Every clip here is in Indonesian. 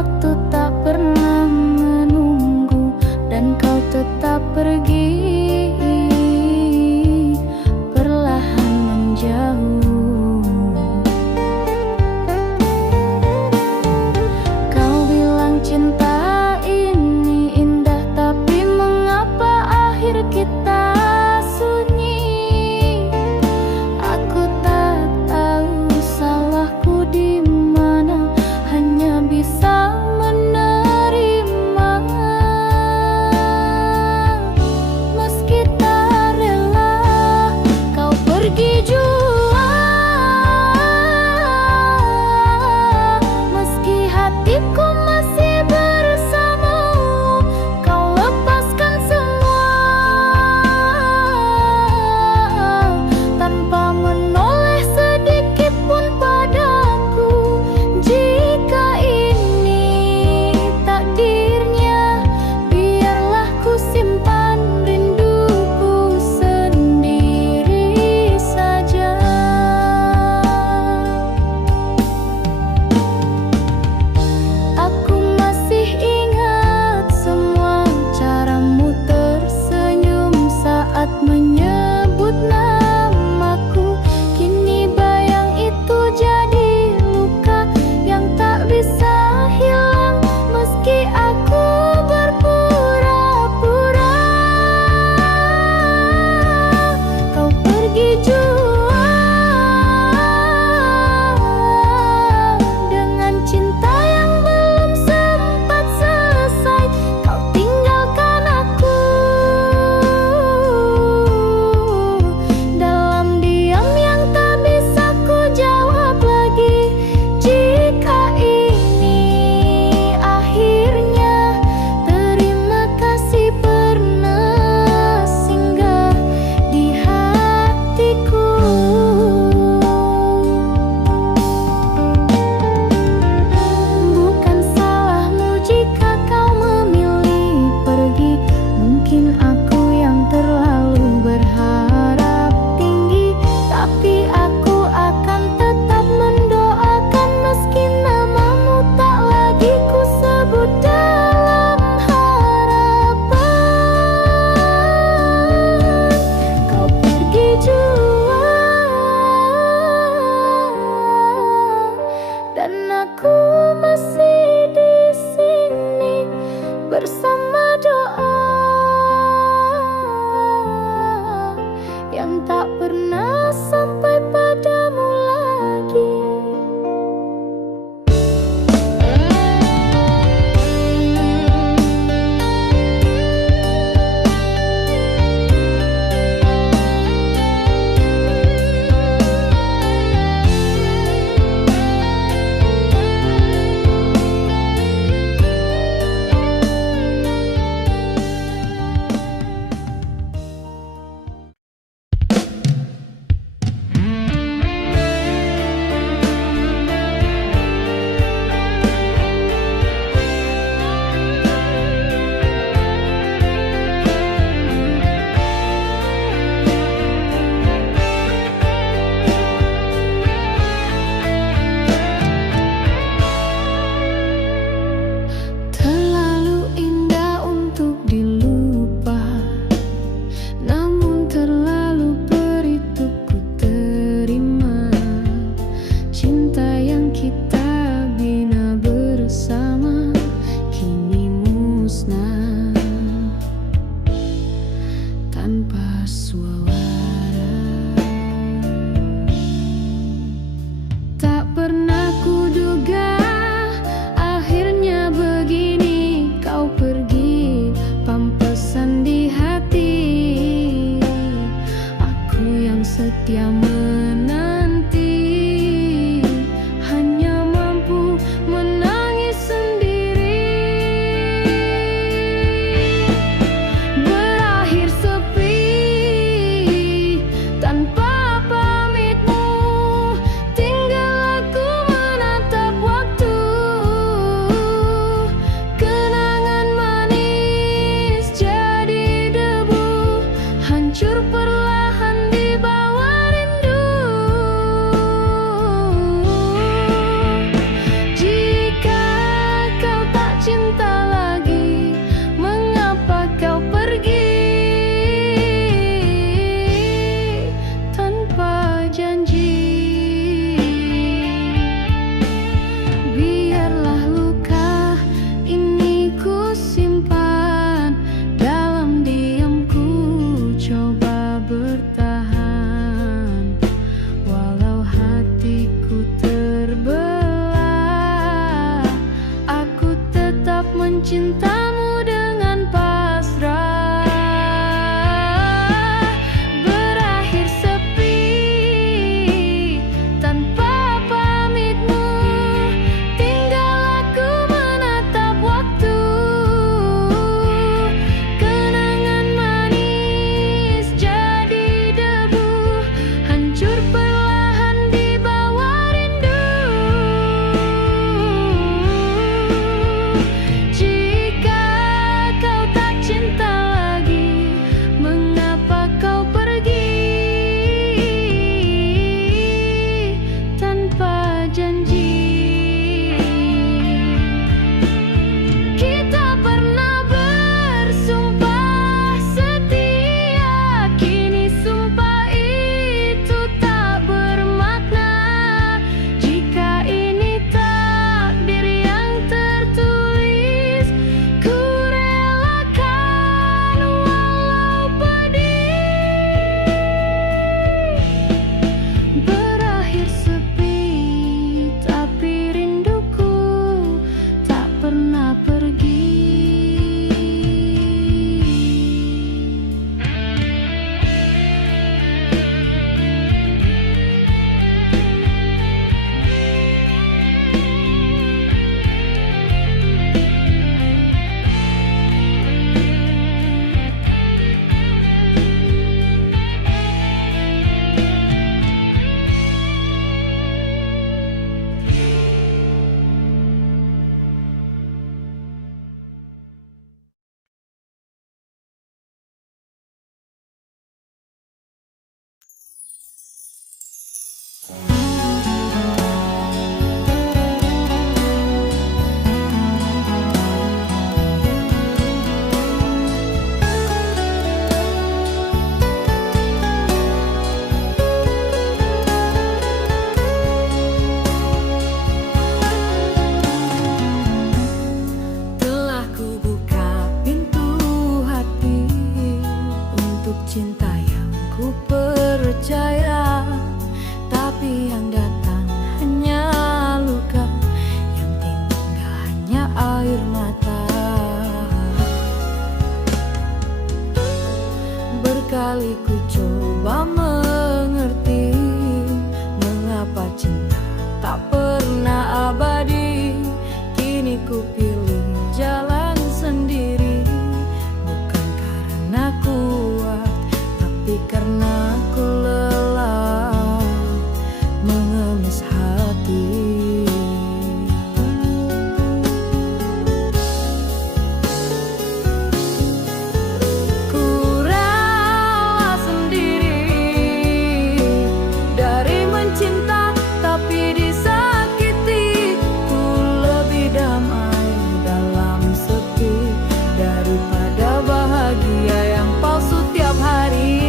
waktu tak pernah menunggu, dan kau tetap pergi, perlahan menjauh. Kau bilang cinta ini indah, tapi mengapa akhir kita sunyi? Aku tak tahu salahku di mana, hanya bisa janji. Kita pernah bersumpah setia, kini sumpah itu tak bermakna. Jika ini takdir yang tertulis, ku relakan walau pedih. Berakhir sepi, tapi rinduku tak pernah pergi. Telah ku buka pintu hati untuk cinta yang ku percaya, tapi yang datang hanya luka, yang tinggal hanya air mata. Berkali ku coba mengerti mengapa cinta tak pernah abadi. Kini ku pilih jalan sendiri, bukan karena kuat, tapi karena ku lelah mengemis hati. Ku rela sendiri dari mencinta tapi disakiti. Ku lebih damai dalam sepi daripada bahagia yang palsu tiap hari.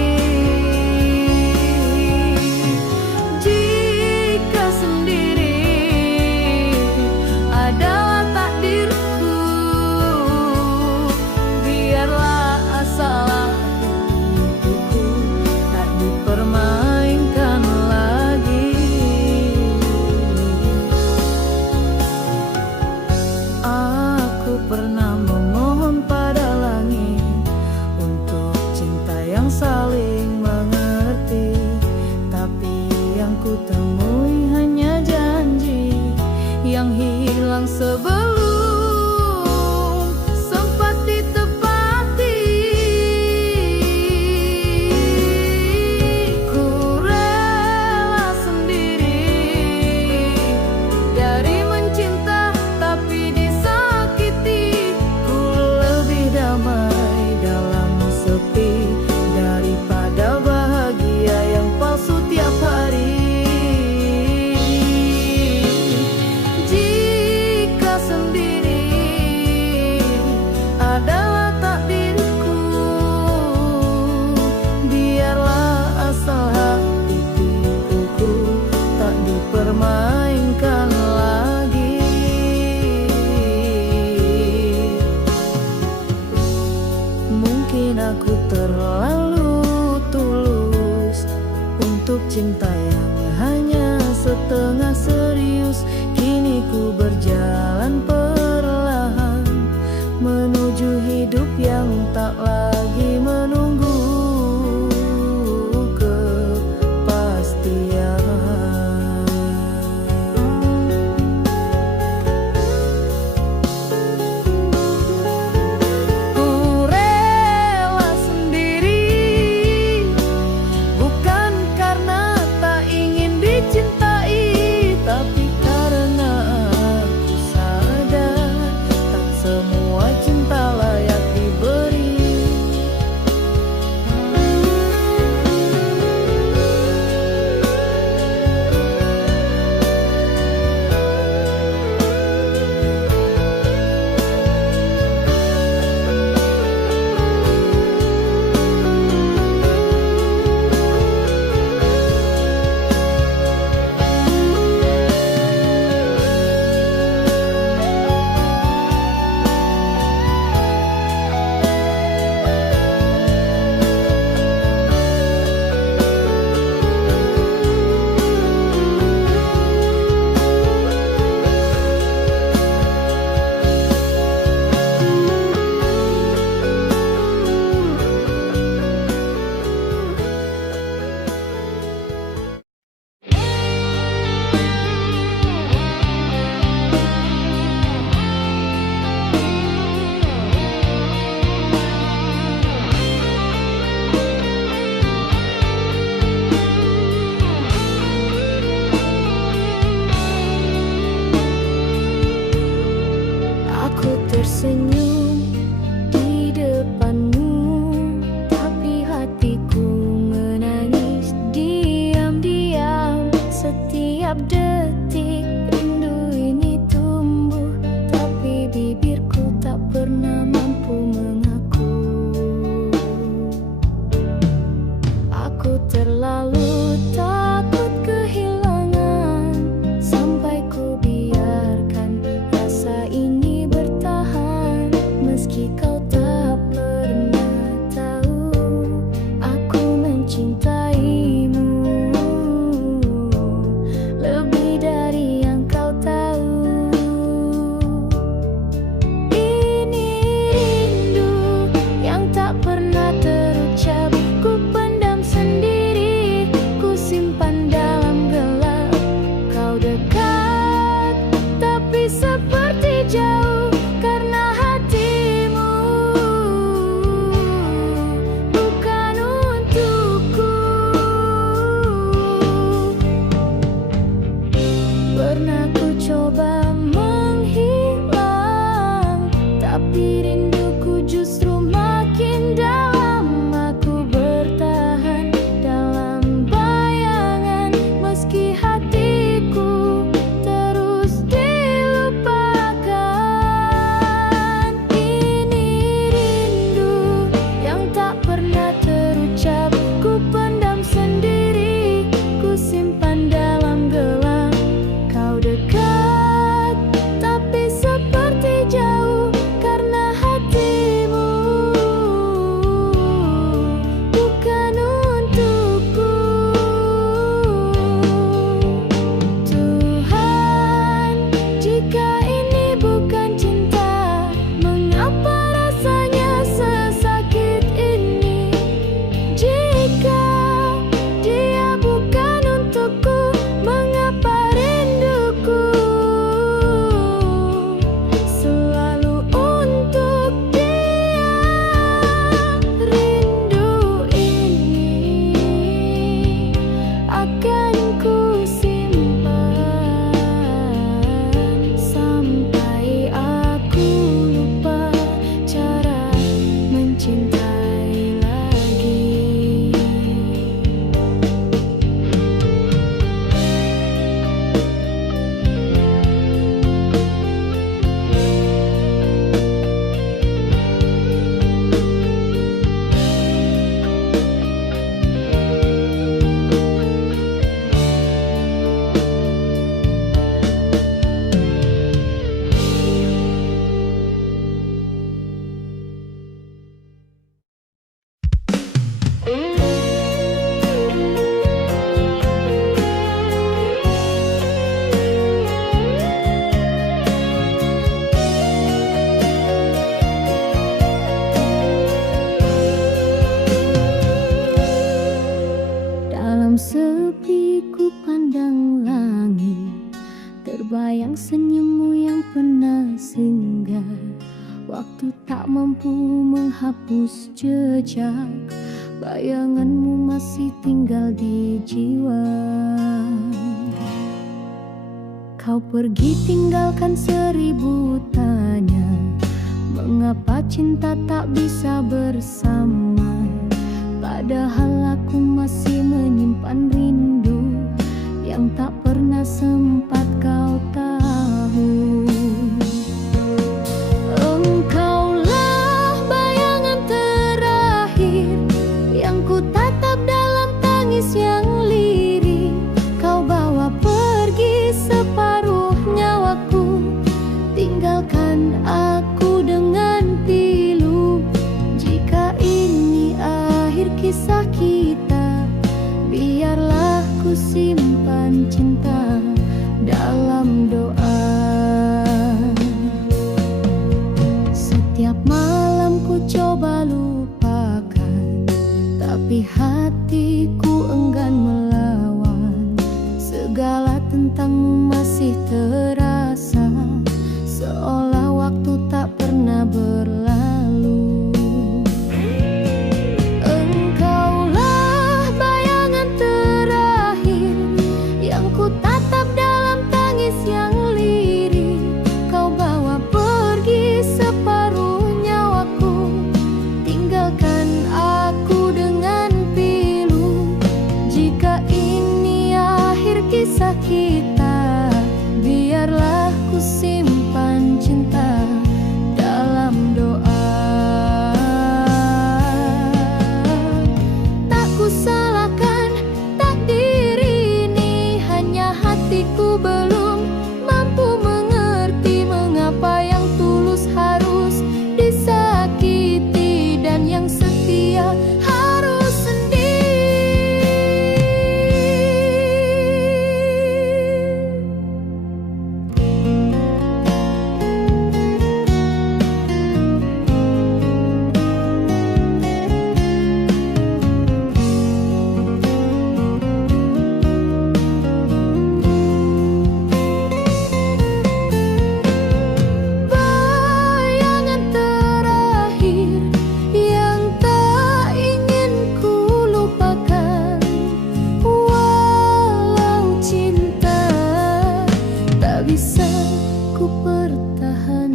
Jika sendiri adalah takdirku, biarlah asal hatiku tak dipermainkan lagi. Aku pernah memohon pada langit untuk cinta yang saling mengerti, tapi yang ku temui hanya janji yang hilang sebelum sempat ditepati. Ku rela sendiri dari mencinta tapi disakiti. Ku lebih damai dalam sepi daripada bahagia yang palsu tiap hari. Jika sendiri adalah takdirku, biarlah asal hatiku tak dipermainkan lagi. Mungkin aku terlalu tulus untuk cinta yang hanya setengah serius. Kini ku berjalan perlahan menuju hidup yang tak lagi menunggu kepastian. Ku rela sendiri bukan karena tersenyum di depanmu, tapi hatiku menangis diam-diam. Setiap detik rindu ini tumbuh, tapi bibirku tak pernah mampu mengaku. Aku terlalu takut kehilangan, sampai ku biarkan rasa ini bertahan. Meski kau tak pernah tahu, aku mencintaimu lebih dari yang kau tahu. Ini rindu yang tak pernah terucap, ku pendam sendiri, ku simpan dalam gelap. Kau dekat, tapi seperti jauh, karena hatimu bukan untukku. Pernah ku coba menghilang, tapi rinduku justru makin dalam. Aku bertahan dalam bayangan, meski hatiku terus dilupakan. Ini rindu yang tak pernah terucap, ku pendam sendiri, ku simpan dalam gelap. Kau dekat, tapi seperti jauh, karena hatimu bukan untukku. Tuhan, jika ini bukan cinta, mengapa rasanya sesakit ini? Jika dia bukan untukku, mengapa rinduku selalu untuk dia? Rindu ini akan ku simpan sampai aku lupa cara mencintai lagi. Dalam sepi ku pandang langit, terbayang senyummu yang pernah singgah. Waktu tak mampu menghapus jejak, bayanganmu masih tinggal di jiwa. Kau pergi tinggalkan 1000 tanya, mengapa cinta tak bisa bersama? Padahal aku masih menyimpan rindu yang tak pernah sempat kau tahu. Engkaulah bayangan terakhir yang ku tatap dalam tangis yang lirih. Kau bawa pergi separuh nyawaku, tinggalkan aku dengan pilu. Jika ini akhir kisah kita, biarlah ku simpan cinta dalam doa. Setiap malam ku coba lupakan, tapi hatiku enggan melawan. Segala tentangmu masih terasa, seolah waktu tak pernah berlalu. Engkaulah bayangan terakhir yang ku tatap dalam tangis yang lirih. Kau bawa pergi separuh ku pertahankan.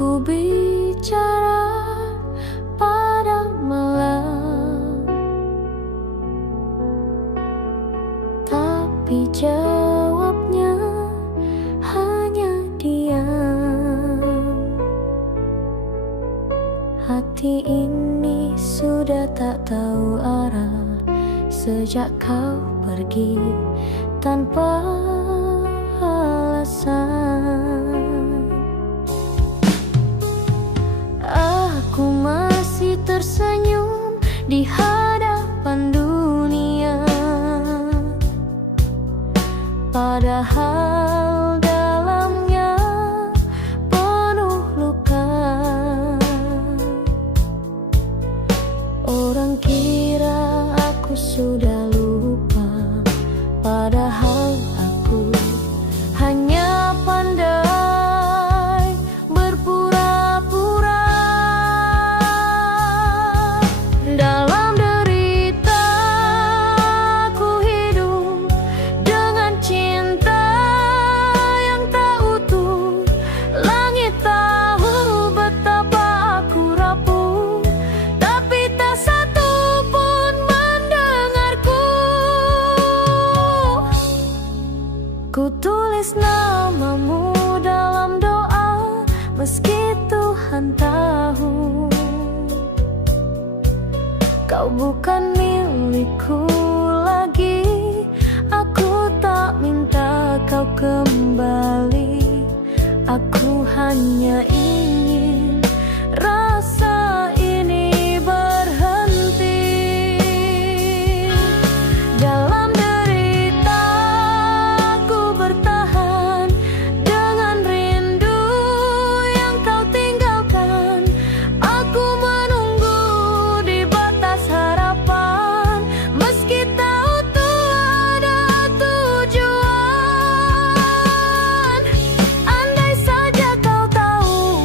Aku bicara pada malam, tapi jawabnya hanya diam. Hati ini sudah tak tahu arah sejak kau pergi tanpa alasan. Aku masih tersenyum di hadapan dunia, padahal dalamnya penuh luka. Orang kira aku sudah lupa, padahal aku hanya pandai berpura-pura. Dalam derita aku hidup dengan cinta yang tak utuh. Langit tahu betapa aku rapuh, tapi tak satu pun mendengarku. Ku tulis namamu dalam doa, meski Tuhan tahu kau bukan milikku lagi. Aku tak minta kau kembali, aku hanya ingin rasa ini berhenti. Dalam derita aku bertahan dengan rindu yang kau tinggalkan. Aku menunggu di batas harapan, meski tahu ada tujuan. Andai saja kau tahu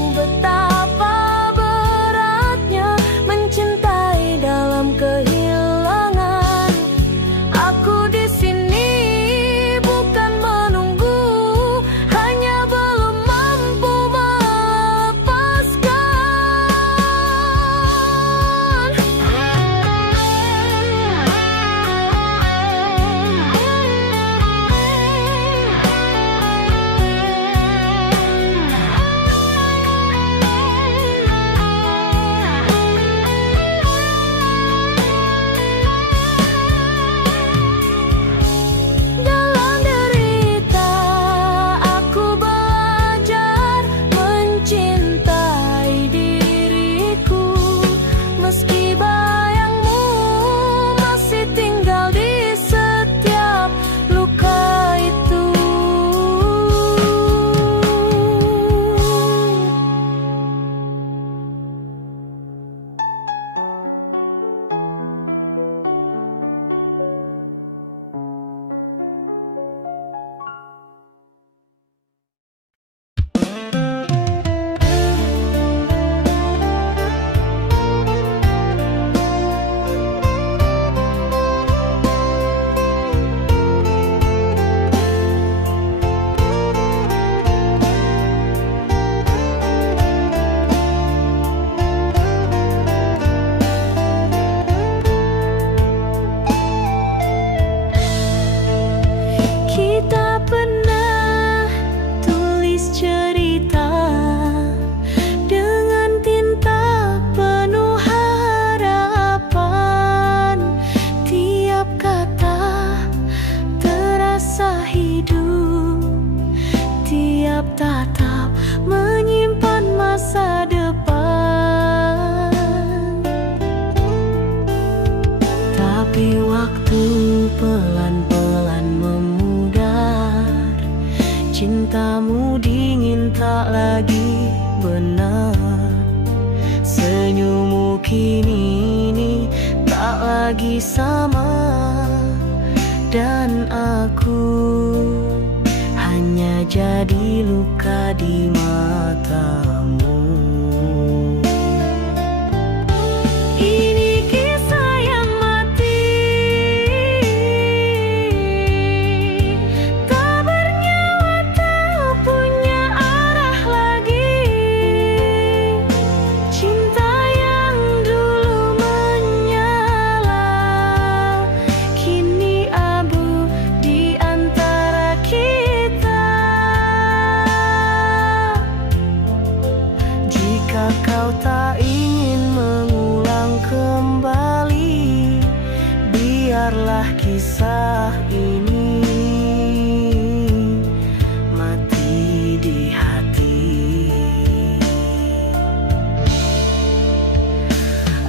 lagi sama, dan aku hanya jadi luka di matamu. Ini kisah yang mati, tak bernyawa, tak punya arah lagi. Cinta yang dulu menyala, kini abu di antara kita. Jika kau tak ingin mengulang kembali, biarlah kisah ini mati di hati.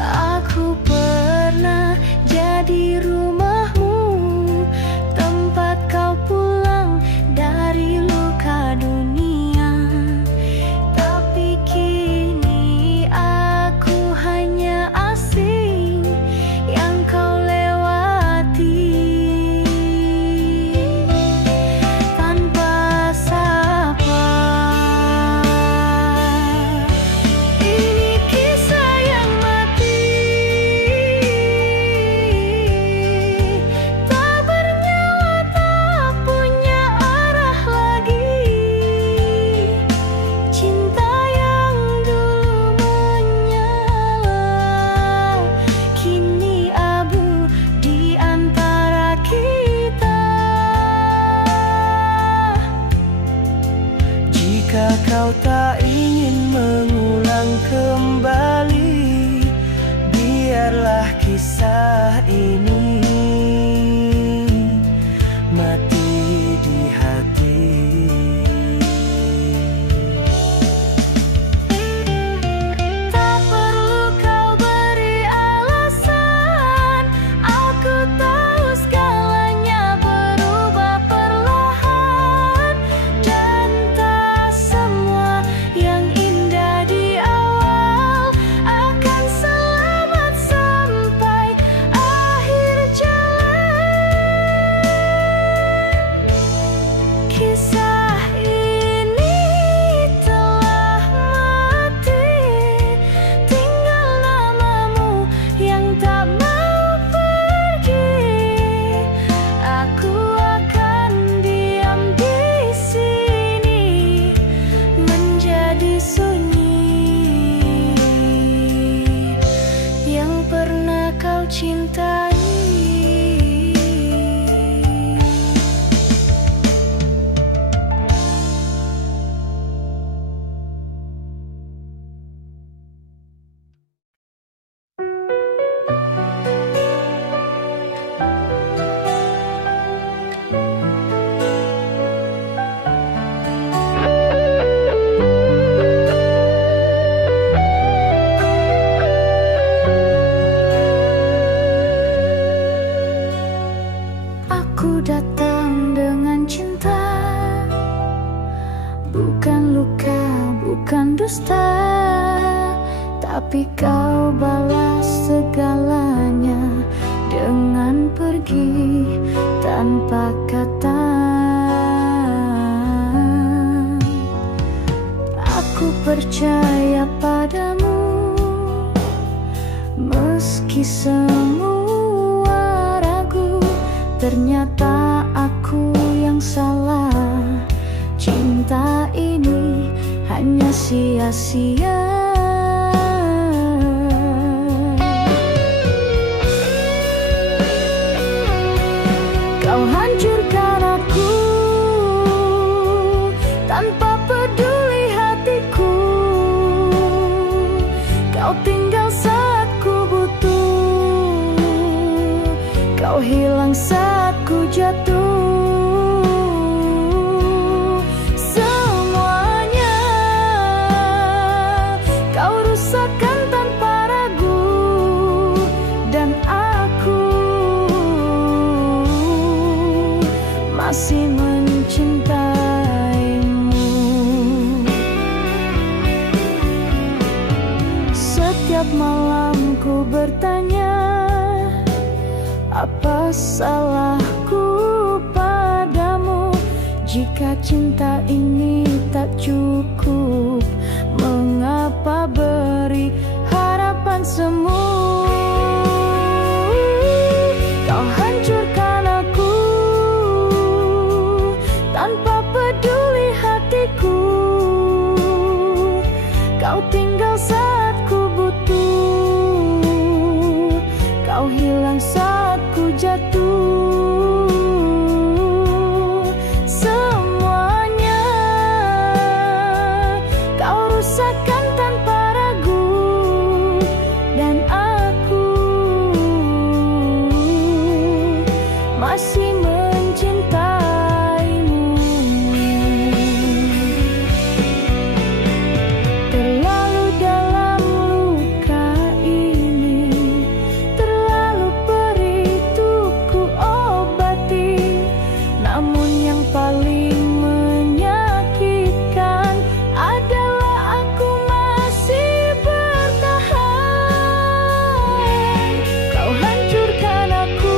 Aku pernah jadi rumahmu, tempat kau pulang dari luka dunia. Tapi kini aku hanya asing yang kau lewati, tanpa sapa. Ini kisah yang mati, tak bernyawa, tak punya arah lagi. Cinta yang dulu menyala, kini abu di antara kita. Jika kau tak ingin mengulang kembali, biarlah kisah ini mati di hati. Tak perlu kau beri alasan, aku tahu segalanya berubah perlahan. Dan tak semua yang indah di awal akan selamat sampai akhir jalan. Kisah ini telah mati, tinggal namamu yang tak mau pergi. Aku akan diam di sini, menjadi sunyi yang pernah kau cintai. Aku datang dengan cinta, bukan luka, bukan dusta, tapi kau balas segalanya dengan pergi tanpa kata. Aku percaya padamu, meski semua ragu. Ternyata aku yang salah, cinta ini hanya sia-sia. Kau hancurkan aku tanpa peduli hatiku. Kau tinggal saat ku butuh, kau hilang saat ku jatuh. Semuanya kau rusakkan tanpa ragu, dan aku masih mencintaimu. Setiap malam ku bertanya, salahku padamu? Jika cinta ini tak cukup, mengapa beri harapan semu? Kau hancurkan aku tanpa peduli hatiku. Kau tinggal saat ku butuh, kau hilang saat ku jatuh. Semuanya kau rusakkan tanpa ragu, dan aku masih mencintaimu. Terlalu dalam luka ini, terlalu perih untuk ku obati. Namun yang paling menyakitkan adalah aku masih bertahan. Kau hancurkan aku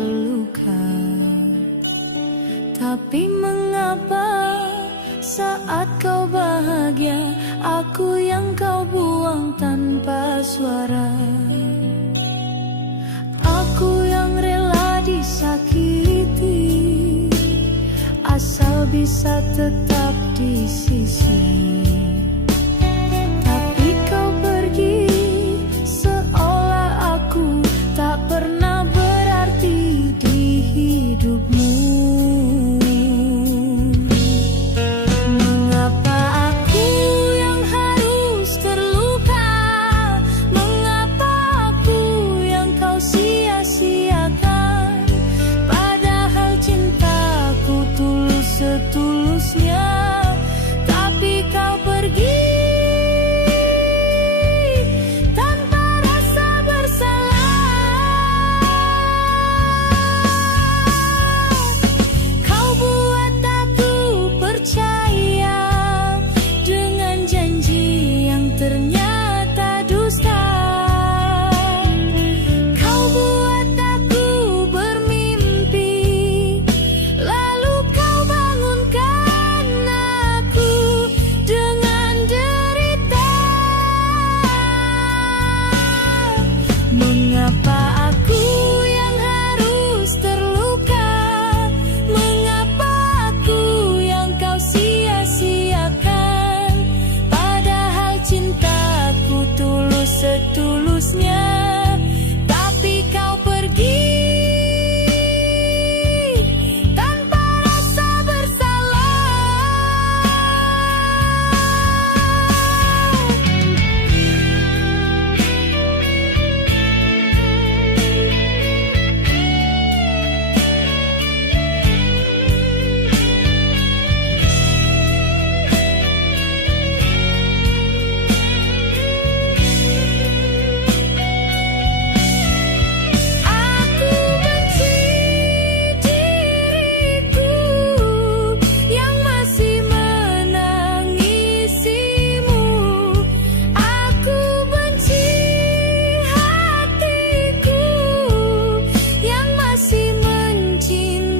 terluka. Tapi mengapa saat kau bahagia, aku yang kau buang tanpa suara? Aku yang rela disakiti, asal bisa tetap di sisi. Tapi kau pergi seolah aku tak pernah berarti di hidupmu. Setulusnya, tapi kau pergi tanpa rasa bersalah. Kau buat aku percaya dengan janji yang ternyata dusta. Kau buat aku bermimpi, lalu kau bangunkan aku dengan derita. Mengapa aku yang harus terluka? Mengapa aku yang kau sia-siakan? Padahal cintaku tulus setulusnya, tapi kau pergi tanpa rasa bersalah. Aku benci diriku yang masih menangisimu. Aku benci hatiku yang masih mencintaimu.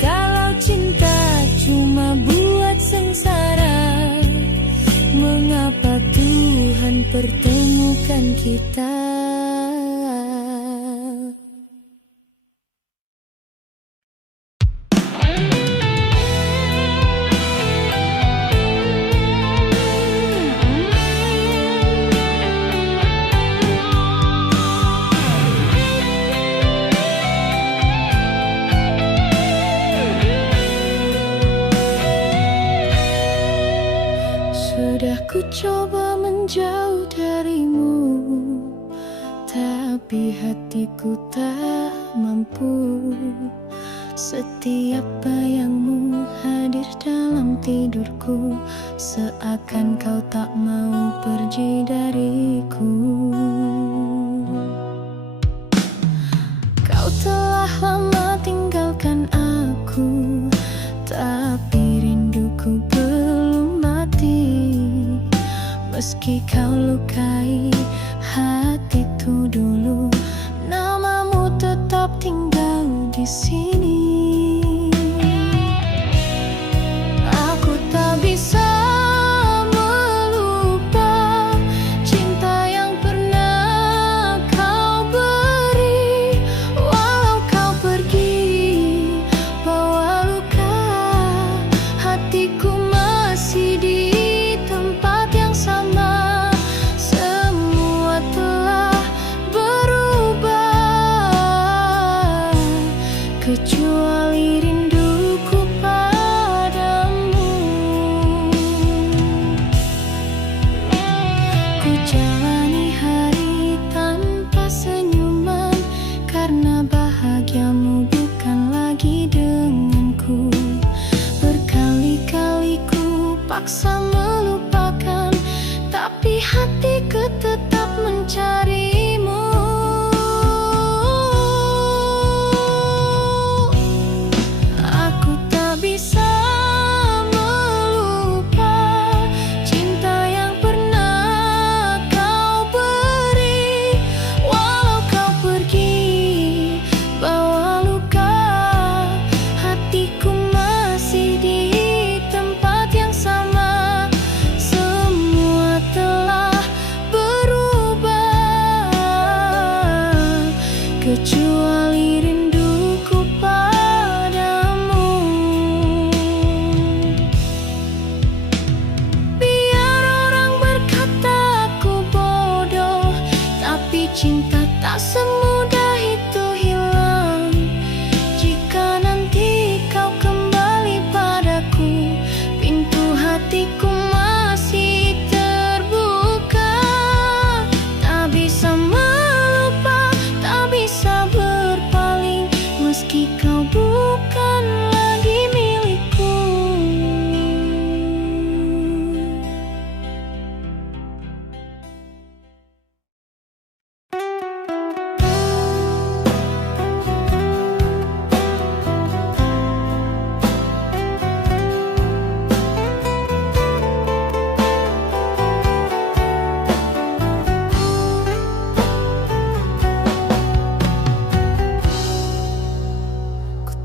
Kalau cinta cuma buat sengsara, mengapa Tuhan pertemukan kita? Sudah ku coba menjauh darimu, tapi hatiku tak mampu. Setiap bayangmu hadir dalam tidurku, seakan kau tak mau pergi dariku. Kau telah lama tinggalkan aku, tapi rinduku belum mati. Meski kau lukai hatiku dulu, namamu tetap tinggal di sini. Aku tak bisa melupa cinta yang pernah kau beri. Walau kau pergi bawa luka, hatiku masih di tempat yang sama. Semua telah berubah, kecuali rinduku padamu. Ku jalani hari tanpa senyuman, karena bahagiamu bukan lagi denganku. Berkali-kali ku paksa melupakan, tapi hatiku tetap mencarimu. Aku tak bisa melupa cinta yang pernah kau beri. Walau kau pergi kecuali rinduku padamu. Biar orang berkata aku bodoh, tapi cinta tak semudah itu hilang. Jika nanti kau kembali padaku, pintu hatiku masih terbuka. Tak bisa melupa, tak bisa berpaling, meski kau bukan lagi milikku.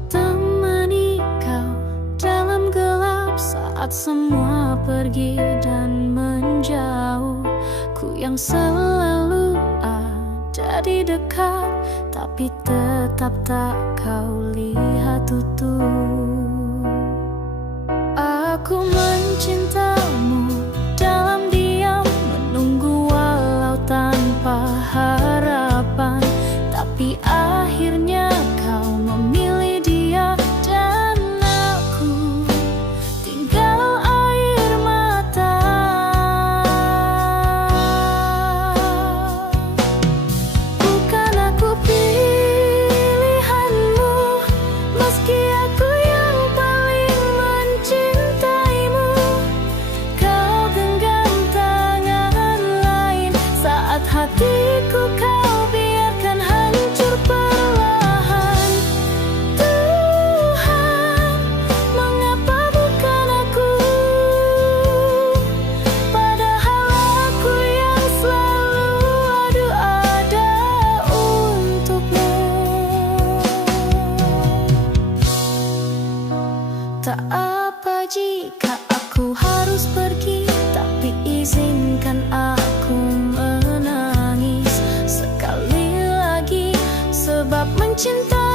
Temani kau dalam gelap saat semua pergi dan menjauh. Ku yang selalu ada di dekat, tapi tetap tak kau lihat utuh. Aku mencintamu dalam diam, menunggu walau tanpa harapan, tapi akhirnya kau memilih dia dan aku tinggal air mata. Bukan aku pilihanmu, meski aku yang paling mencintaimu. Kau genggam tangan lain saat hatiku kau biarkan hancur perlahan. Tuhan, mengapa bukan aku? Padahal aku yang selalu ada untukmu. Tak apa jika aku harus pergi, tapi izinkan aku menangis sekali lagi, sebab mencintai